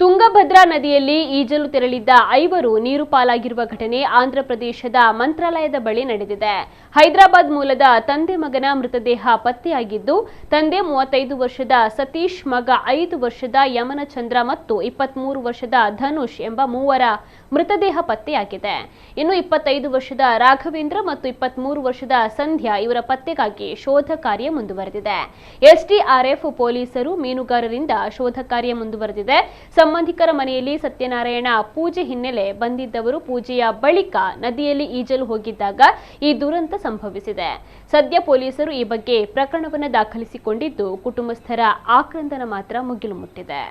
ತುಂಗಭದ್ರಾ ನದಿಯಲ್ಲಿ ಈಜಲು ತೆರಳಿದ್ದ 5 ನೀರು ಪಾಲಾಗಿರುವ ಘಟನೆ ಆಂಧ್ರಪ್ರದೇಶದ ಮಂತ್ರಾಲಯದ ಬಳಿ ನಡೆದಿದೆ. ಹೈದರಾಬಾದ್ ಮೂಲದ ತಂದೆ ಮಗನ ಮೃತದೇಹ ಪತ್ತೆಯಾಗಿದ್ದು, ತಂದೆ 35 ವರ್ಷದ ಸತೀಶ್, ಮಗ 5 ವರ್ಷದ ಯಮನಚಂದ್ರ ಮತ್ತು 23 ವರ್ಷದ ಧನುಷ್ ಎಂಬ ಮೂವರ ಮೃತದೇಹ ಪತ್ತೆಯಾಗಿದೆ. ಇನ್ನು 25 ವರ್ಷದ ರಾಘವೇಂದ್ರ ಮತ್ತು 23 ವರ್ಷದ ಸಂಧ್ಯಾ ಇವರ ಪತ್ತೆಗಾಗಿ ಶೋಧ ಕಾರ್ಯ ಮುಂದುವರೆದಿದೆ. ಎಸ್ಡಿಆರ್ಎಫ್ ಪೊಲೀಸರು ಮೀನುಗಾರರಿಂದ ಶೋಧ ಕಾರ್ಯ ಮುಂದುವರೆದಿದೆ. ಸಂಬಂಧಿಕರ ಮನೆಯಲ್ಲಿ ಸತ್ಯನಾರಾಯಣ ಪೂಜೆ ಹಿನ್ನೆಲೆ ಬಂದಿದ್ದವರು ಪೂಜೆಯ ಬಳಿಕ ನದಿಯಲ್ಲಿ ಈಜಲು ಹೋಗಿದ್ದಾಗ ಈ ದುರಂತ ಸಂಭವಿಸಿದೆ. ಸದ್ಯ ಪೊಲೀಸರು ಈ ಬಗ್ಗೆ ಪ್ರಕರಣವನ್ನು ದಾಖಲಿಸಿಕೊಂಡಿದ್ದು, ಕುಟುಂಬಸ್ಥರ ಆಕ್ರಂದನ ಮಾತ್ರ ಮುಗಿಲು ಮುಟ್ಟಿದೆ.